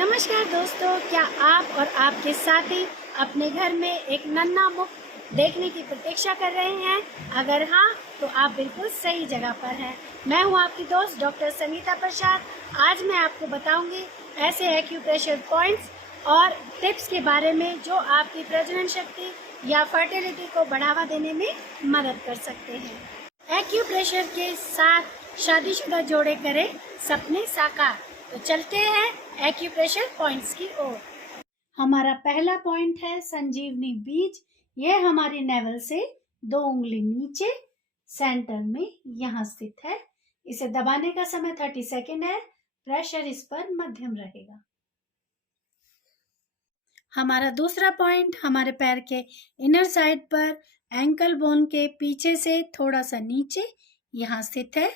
नमस्कार दोस्तों, क्या आप और आपके साथी अपने घर में एक नन्हा मुख देखने की प्रतीक्षा कर रहे हैं? अगर हाँ, तो आप बिल्कुल सही जगह पर हैं। मैं हूं आपकी दोस्त डॉक्टर सनीता प्रसाद। आज मैं आपको बताऊंगी ऐसे एक्यूप्रेशर पॉइंट्स और टिप्स के बारे में जो आपकी प्रजनन शक्ति या फर्टिलिटी को बढ़ावा देने में मदद कर सकते हैं। एक्यूप्रेशर के साथ शादीशुदा जोड़े करें सपने साकार। तो चलते हैं एक्यूप्रेशर पॉइंट्स की ओर। हमारा पहला पॉइंट है संजीवनी बीज। यह हमारी नेवल से 2 उंगली नीचे सेंटर में यहाँ स्थित है। इसे दबाने का समय 30 सेकेंड है। प्रेशर इस पर मध्यम रहेगा। हमारा दूसरा पॉइंट हमारे पैर के इनर साइड पर एंकल बोन के पीछे से थोड़ा सा नीचे यहाँ स्थित है,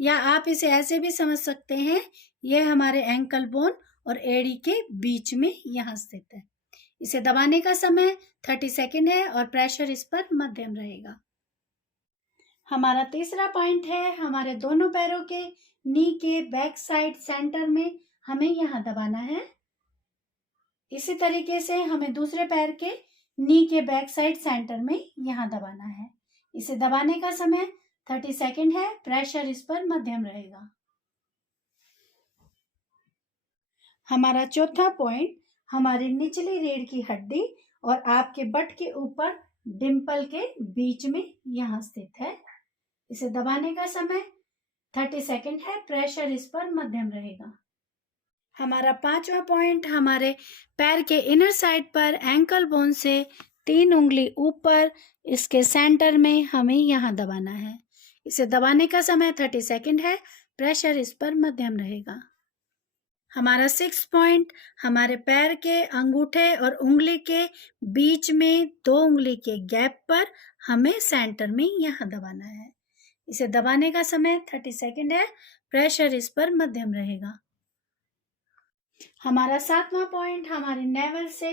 या आप इसे ऐसे भी समझ सकते हैं, यह हमारे एंकल बोन और एड़ी के बीच में यहाँ स्थित है। इसे दबाने का समय 30 सेकेंड है और प्रेशर इस पर मध्यम रहेगा। हमारा तीसरा पॉइंट है हमारे दोनों पैरों के नी के बैक साइड सेंटर में हमें यहाँ दबाना है। इसी तरीके से हमें दूसरे पैर के नी के बैक साइड सेंटर में यहाँ दबाना है। इसे दबाने का समय 30 सेकेंड है। प्रेशर इस पर मध्यम रहेगा। हमारा चौथा पॉइंट हमारी निचली रीढ़ की हड्डी और आपके बट के ऊपर डिंपल के बीच में यहाँ स्थित है। इसे दबाने का समय 30 सेकेंड है। प्रेशर इस पर मध्यम रहेगा। हमारा पांचवा पॉइंट हमारे पैर के इनर साइड पर एंकल बोन से 3 उंगली ऊपर इसके सेंटर में हमें यहाँ दबाना है। इसे दबाने का समय 30 सेकेंड है। प्रेशर इस पर मध्यम रहेगा। हमारा 6 पॉइंट हमारे पैर के अंगूठे और उंगली के बीच में 2 उंगली के गैप पर हमें सेंटर में यहाँ दबाना है। इसे दबाने का समय 30 सेकेंड है। प्रेशर इस पर मध्यम रहेगा। हमारा 7वां पॉइंट हमारे नेवल से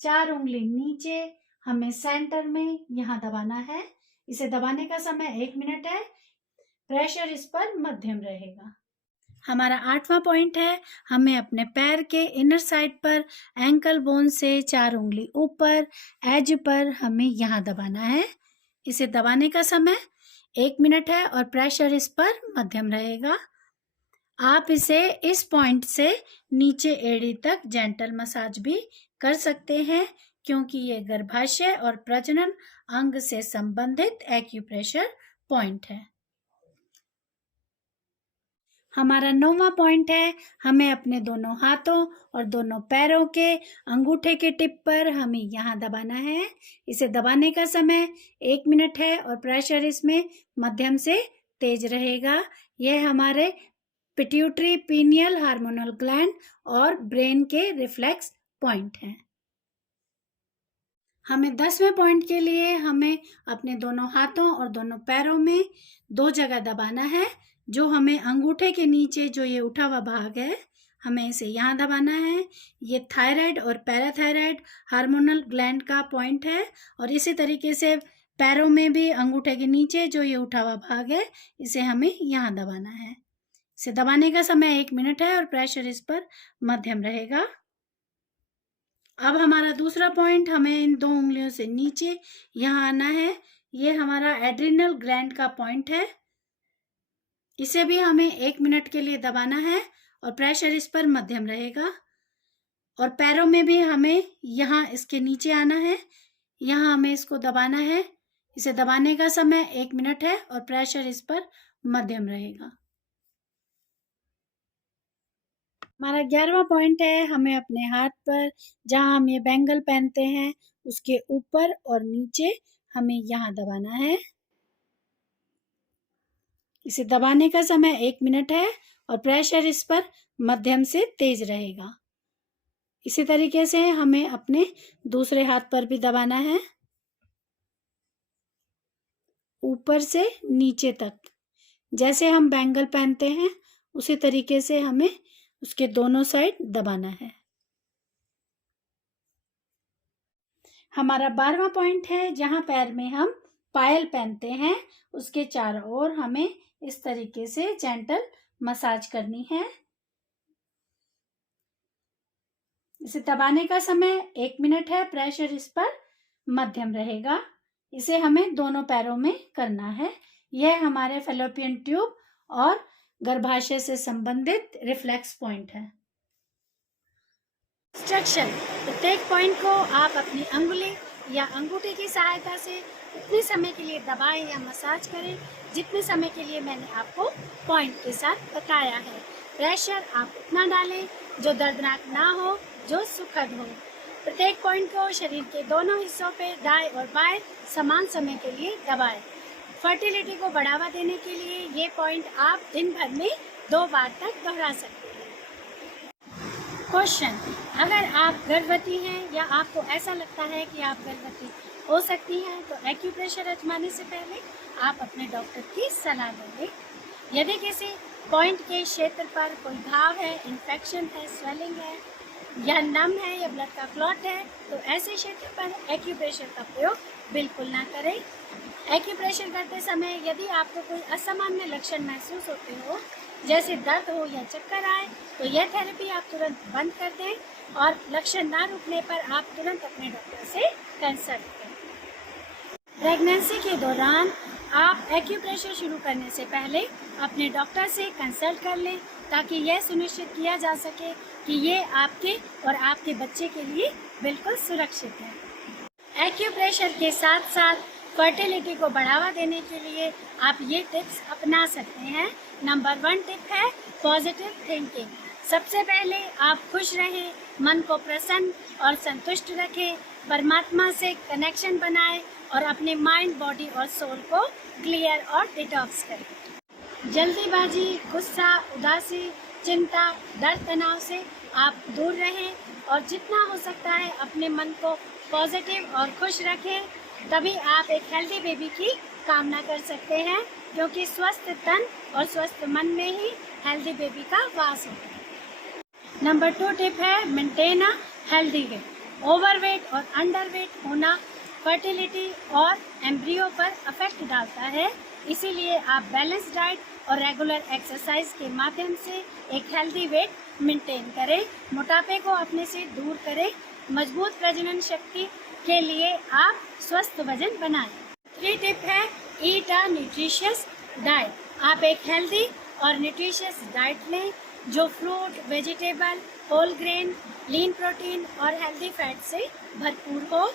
4 उंगली नीचे हमें सेंटर में यहाँ दबाना है। इसे दबाने का समय 1 मिनट है। प्रेशर इस पर मध्यम रहेगा। हमारा 8वां पॉइंट है हमें अपने पैर के इनर साइड पर एंकल बोन से 4 उंगली ऊपर एज पर हमें यहाँ दबाना है। इसे दबाने का समय 1 मिनट है और प्रेशर इस पर मध्यम रहेगा। आप इसे इस पॉइंट से नीचे एड़ी तक जेंटल मसाज भी कर सकते हैं, क्योंकि ये गर्भाशय और प्रजनन अंग से संबंधित एक्यूप्रेशर पॉइंट है। हमारा 9वां पॉइंट है हमें अपने दोनों हाथों और दोनों पैरों के अंगूठे के टिप पर हमें यहाँ दबाना है। इसे दबाने का समय 1 मिनट है और प्रेशर इसमें मध्यम से तेज रहेगा। यह हमारे पिट्यूटरी पीनियल हार्मोनल ग्लैंड और ब्रेन के रिफ्लेक्स पॉइंट हैं। हमें 10वें पॉइंट के लिए हमें अपने दोनों हाथों और दोनों पैरों में 2 जगह दबाना है। जो हमें अंगूठे के नीचे जो ये उठा हुआ भाग है, हमें इसे यहाँ दबाना है। ये थायराइड और पैराथायराइड हार्मोनल ग्लैंड का पॉइंट है। और इसी तरीके से पैरों में भी अंगूठे के नीचे जो ये उठा हुआ भाग है, इसे हमें यहाँ दबाना है। इसे दबाने का समय 1 मिनट है और प्रेशर इस पर मध्यम रहेगा। अब हमारा दूसरा पॉइंट हमें इन 2 उंगलियों से नीचे यहाँ आना है। ये हमारा एड्रिनल ग्लैंड का पॉइंट है। इसे भी हमें 1 मिनट के लिए दबाना है और प्रेशर इस पर मध्यम रहेगा। और पैरों में भी हमें यहाँ इसके नीचे आना है। यहाँ हमें इसको दबाना है। इसे दबाने का समय 1 मिनट है और प्रेशर इस पर मध्यम रहेगा। हमारा 11वां पॉइंट है हमें अपने हाथ पर जहाँ हम ये बैंगल पहनते हैं उसके ऊपर और नीचे हमें यहाँ दबाना है। इसे दबाने का समय 1 मिनट है और प्रेशर इस पर मध्यम से तेज रहेगा। इसी तरीके से हमें अपने दूसरे हाथ पर भी दबाना है, ऊपर से नीचे तक। जैसे हम बैंगल पहनते हैं उसी तरीके से हमें उसके दोनों साइड दबाना है। हमारा 12वां पॉइंट है जहां पैर में हम पायल पहनते हैं उसके चारों ओर हमें इस तरीके से जेंटल मसाज करनी है। इसे दबाने का समय 1 मिनट है। प्रेशर इस पर मध्यम रहेगा। इसे हमें दोनों पैरों में करना है। यह हमारे फैलोपियन ट्यूब और गर्भाशय से संबंधित रिफ्लेक्स पॉइंट है। इंस्ट्रक्शन: प्रत्येक पॉइंट को आप अपनी अंगुली या अंगूठे की सहायता से उतने समय के लिए दबाएं या मसाज करें जितने समय के लिए मैंने आपको पॉइंट के साथ बताया है। प्रेशर आप उतना डालें जो दर्दनाक ना हो, जो सुखद हो। प्रत्येक पॉइंट को शरीर के दोनों हिस्सों पे दाएं और बाएं समान समय के लिए दबाएं। फर्टिलिटी को बढ़ावा देने के लिए ये पॉइंट आप दिन भर में 2 बार तक दोहरा सकते हैं। क्वेश्चन: अगर आप गर्भवती हैं या आपको ऐसा लगता है कि आप गर्भवती हो सकती हैं तो एक्यूप्रेशर आजमाने से पहले आप अपने डॉक्टर की सलाह लेंगे। यदि किसी पॉइंट के क्षेत्र पर कोई घाव है, इन्फेक्शन है, स्वेलिंग है या नम है या ब्लड का क्लॉट है तो ऐसे क्षेत्र पर एक्यूप्रेशर का प्रयोग बिल्कुल ना करें। एक्यूप्रेशर करते समय यदि आपको कोई असामान्य लक्षण महसूस होते हो, जैसे दर्द हो या चक्कर आए, तो यह थेरेपी आप तुरंत बंद कर दें और लक्षण ना रुकने पर आप तुरंत अपने डॉक्टर से कंसल्ट करें। प्रेगनेंसी के दौरान आप एक्यूप्रेशर शुरू करने से पहले अपने डॉक्टर से कंसल्ट कर लें ताकि यह सुनिश्चित किया जा सके कि ये आपके और आपके बच्चे के लिए बिल्कुल सुरक्षित है। एक्यूप्रेशर के साथ साथ फर्टिलिटी को बढ़ावा देने के लिए आप ये टिप्स अपना सकते हैं। नंबर 1 टिप है पॉजिटिव थिंकिंग। सबसे पहले आप खुश रहें, मन को प्रसन्न और संतुष्ट रखें, परमात्मा से कनेक्शन बनाएं और अपने माइंड, बॉडी और सोल को क्लियर और डिटॉक्स करें। जल्दीबाजी, गुस्सा, उदासी, चिंता, डर, तनाव से आप दूर रहें और जितना हो सकता है अपने मन को पॉजिटिव और खुश रखें। तभी आप एक हेल्दी बेबी की कामना कर सकते हैं, क्योंकि स्वस्थ तन और स्वस्थ मन में ही हेल्दी बेबी का वास होता है। नंबर 2 टिप है maintain a healthy weight. Overweight और अंडरवेट होना फर्टिलिटी और एम्ब्रियो पर अफेक्ट डालता है, इसीलिए आप बैलेंस डाइट और रेगुलर एक्सरसाइज के माध्यम से एक हेल्दी वेट मेंटेन करें। मोटापे को अपने से दूर करें। मजबूत प्रजनन शक्ति के लिए आप स्वस्थ वजन बनाएं। 3 टिप है ईट अ न्यूट्रिशियस डाइट। आप एक हेल्दी और न्यूट्रिशियस डाइट लें जो fruit, vegetable, whole grain, lean protein और हेल्दी फैट से भरपूर हो।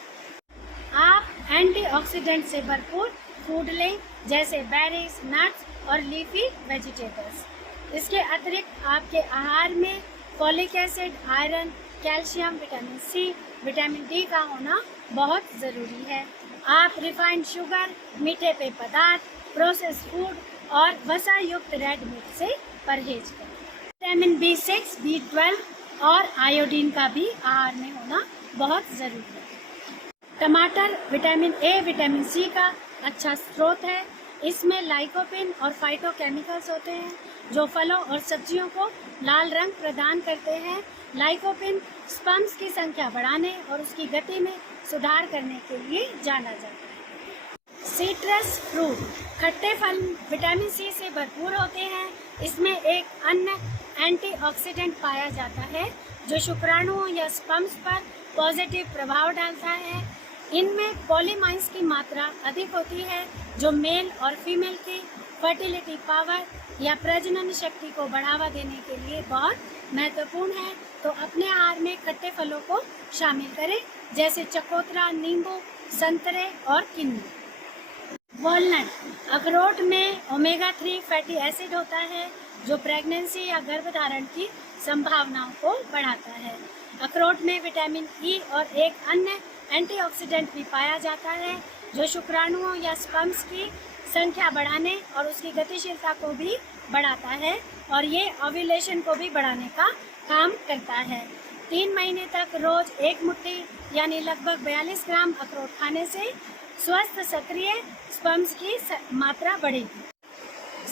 आप एंटीऑक्सीडेंट से भरपूर फूड लें जैसे बेरीज, नट्स और लीफी वेजिटेबल्स। इसके अतिरिक्त आपके आहार में folic acid, iron, calcium, vitamin C, vitamin D का होना बहुत ज़रूरी है। आप रिफाइंड शुगर, मीठे पेय पदार्थ, प्रोसेस्ड फूड और वसा युक्त रेड मीट से परहेज करें। विटामिन B6, B12 और आयोडीन का भी आहार में होना बहुत ज़रूरी है। टमाटर विटामिन ए, विटामिन सी का अच्छा स्रोत है। इसमें लाइकोपिन और फाइटोकेमिकल्स होते हैं जो फलों और सब्जियों को लाल रंग प्रदान करते हैं। लाइकोपिन स्पर्म्स की संख्या बढ़ाने और उसकी गति में सुधार करने के लिए जाना जाता है। सिट्रस फ्रूट खट्टे फल विटामिन सी से भरपूर होते हैं। इसमें एक अन्य एंटीऑक्सीडेंट पाया जाता है जो शुक्राणुओं या स्पर्म्स पर पॉजिटिव प्रभाव डालता है। इनमें पॉलीमाइंस की मात्रा अधिक होती है जो मेल और फीमेल की फर्टिलिटी पावर या प्रजनन शक्ति को बढ़ावा देने के लिए बहुत महत्वपूर्ण है। तो अपने आहार में खट्टे फलों को शामिल करें जैसे चकोतरा, नींबू, संतरे और किन्नू। वॉलनट अखरोट में ओमेगा 3 फैटी एसिड होता है जो प्रेगनेंसी या गर्भधारण की संभावनाओं को बढ़ाता है। अखरोट में विटामिन ई और एक अन्य एंटीऑक्सीडेंट भी पाया जाता है जो शुक्राणुओं या स्पर्म्स की संख्या बढ़ाने और उसकी गतिशीलता को भी बढ़ाता है और ये ओव्यूलेशन को भी बढ़ाने का काम करता है। 3 महीने तक रोज 1 मुट्ठी यानी लगभग 42 ग्राम अखरोट खाने से स्वस्थ सक्रिय स्पर्म्स की मात्रा बढ़ेगी।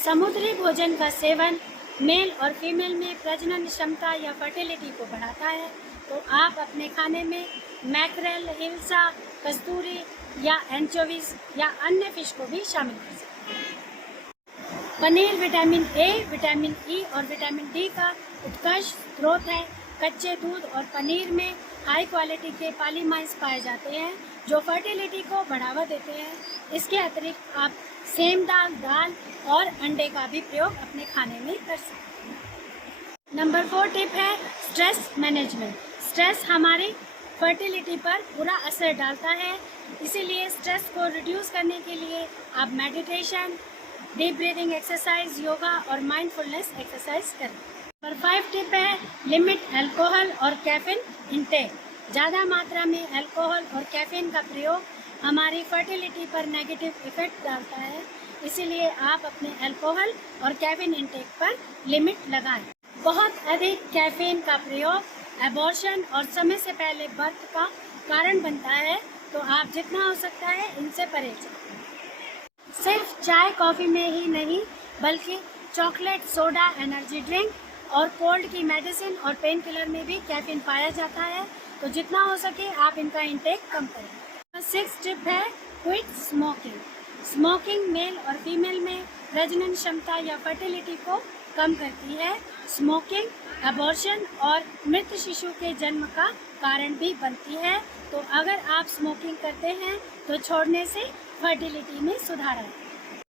समुद्री भोजन का सेवन मेल और फीमेल में प्रजनन क्षमता या फर्टिलिटी को बढ़ाता है, तो आप अपने खाने में मैकरेल, हिल्सा, कस्तूरी या एंचोवीज या अन्य फिश को भी शामिल कर सकते हैं। Paneer vitamin A, vitamin E और विटामिन डी का उत्कृष्ट स्रोत है। कच्चे दूध और पनीर में हाई क्वालिटी के पॉलीमाइंस पाए जाते हैं जो फर्टिलिटी को बढ़ावा देते हैं। इसके अतिरिक्त आप सेम दाल और अंडे का भी प्रयोग अपने खाने में कर सकते हैं। नंबर 4 टिप है स्ट्रेस मैनेजमेंट। स्ट्रेस हमारी फर्टिलिटी पर बुरा असर डालता है, इसीलिए स्ट्रेस को रिड्यूस करने के लिए आप meditation, deep breathing exercise, yoga और माइंडफुलनेस एक्सरसाइज करें। नंबर 5 टिप है लिमिट अल्कोहल और कैफीन इंटेक। ज़्यादा मात्रा में अल्कोहल और कैफीन का प्रयोग हमारी फर्टिलिटी पर नेगेटिव इफेक्ट डालता है, इसीलिए आप अपने अल्कोहल और कैफीन इंटेक पर लिमिट लगाएं। बहुत अधिक कैफीन का प्रयोग एबॉर्शन और समय से पहले बर्थ का कारण बनता है, तो आप जितना हो सकता है इनसे परहेज करें। सिर्फ चाय कॉफ़ी में ही नहीं बल्कि चॉकलेट, सोडा, एनर्जी ड्रिंक और कोल्ड की मेडिसिन और पेन किलर में भी कैफीन पाया जाता है, तो जितना हो सके आप इनका इंटेक कम करें। 6 टिप है क्विट स्मोकिंग। स्मोकिंग मेल और फीमेल में प्रजनन क्षमता या फर्टिलिटी को कम करती है। स्मोकिंग एबॉर्शन और मृत शिशु के जन्म का कारण भी बनती है, तो अगर आप स्मोकिंग करते हैं तो छोड़ने से फर्टिलिटी में सुधार आए।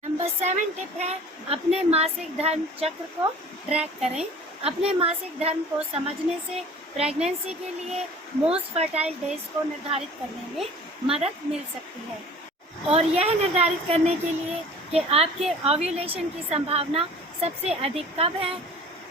नंबर 7 टिप है अपने मासिक धर्म चक्र को ट्रैक करें। अपने मासिक धर्म को समझने से प्रेगनेंसी के लिए मोस्ट फर्टाइल डेज को निर्धारित करने में मदद मिल सकती है, और यह निर्धारित करने के लिए कि आपके ओव्यूलेशन की संभावना सबसे अधिक कब है,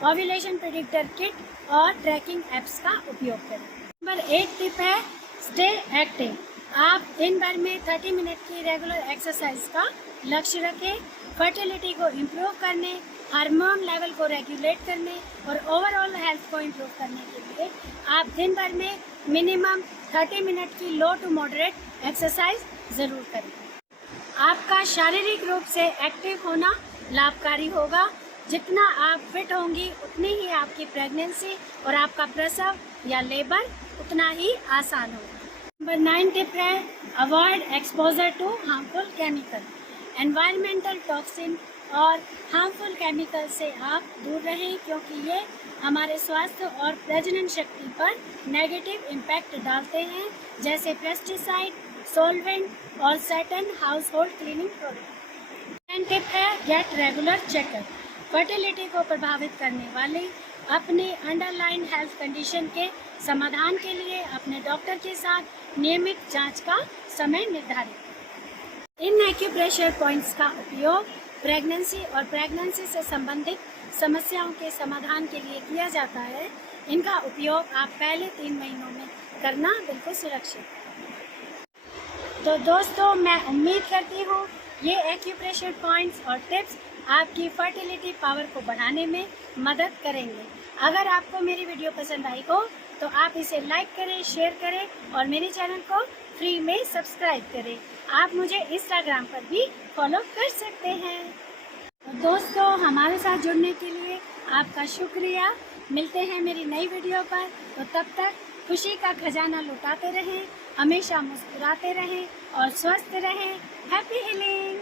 ओव्यूलेशन प्रेडिक्टर किट और ट्रैकिंग एप्स का उपयोग करें। नंबर 8 टिप है स्टे एक्टिव। आप दिन भर में 30 मिनट की रेगुलर एक्सरसाइज का लक्ष्य रखें। फर्टिलिटी को इम्प्रूव करने, हार्मोन लेवल को रेगुलेट करने और ओवरऑल हेल्थ को इम्प्रूव करने के लिए आप दिन भर में मिनिमम 30 मिनट की लो टू मॉडरेट एक्सरसाइज ज़रूर करें। आपका शारीरिक रूप से एक्टिव होना लाभकारी होगा। जितना आप फिट होंगी उतनी ही आपकी प्रेगनेंसी और आपका प्रसव या लेबर उतना ही आसान होगा। नंबर 9 टिप है avoid exposure to harmful chemical. Environmental toxin और हार्मफुल केमिकल से आप दूर रहें, क्योंकि ये हमारे स्वास्थ्य और प्रजनन शक्ति पर नेगेटिव इम्पैक्ट डालते हैं, जैसे पेस्टिसाइड, सॉल्वेंट और certain house hold cleaning product. 10 tip है गेट रेगुलर चेकअप। फर्टिलिटी को प्रभावित करने वाली अपनी अंडरलाइन हेल्थ कंडीशन के समाधान के लिए अपने डॉक्टर के साथ नियमित जांच का समय निर्धारित करें। इन एक्यूप्रेशर पॉइंट्स का उपयोग प्रेगनेंसी और प्रेगनेंसी से संबंधित समस्याओं के समाधान के लिए किया जाता है। इनका उपयोग आप पहले 3 महीनों में करना बिल्कुल सुरक्षित है। तो दोस्तों, मैं उम्मीद करती हूँ ये एक्यूप्रेशर पॉइंट्स और टिप्स आपकी फर्टिलिटी पावर को बढ़ाने में मदद करेंगे। अगर आपको मेरी वीडियो पसंद आई हो तो आप इसे लाइक करें, शेयर करें और मेरे चैनल को फ्री में सब्सक्राइब करें। आप मुझे इंस्टाग्राम पर भी फॉलो कर सकते हैं। तो दोस्तों, हमारे साथ जुड़ने के लिए आपका शुक्रिया। मिलते हैं मेरी नई वीडियो पर, तो तब तक खुशी का खजाना लुटाते रहें, हमेशा मुस्कुराते रहें और स्वस्थ रहें। Happy healing.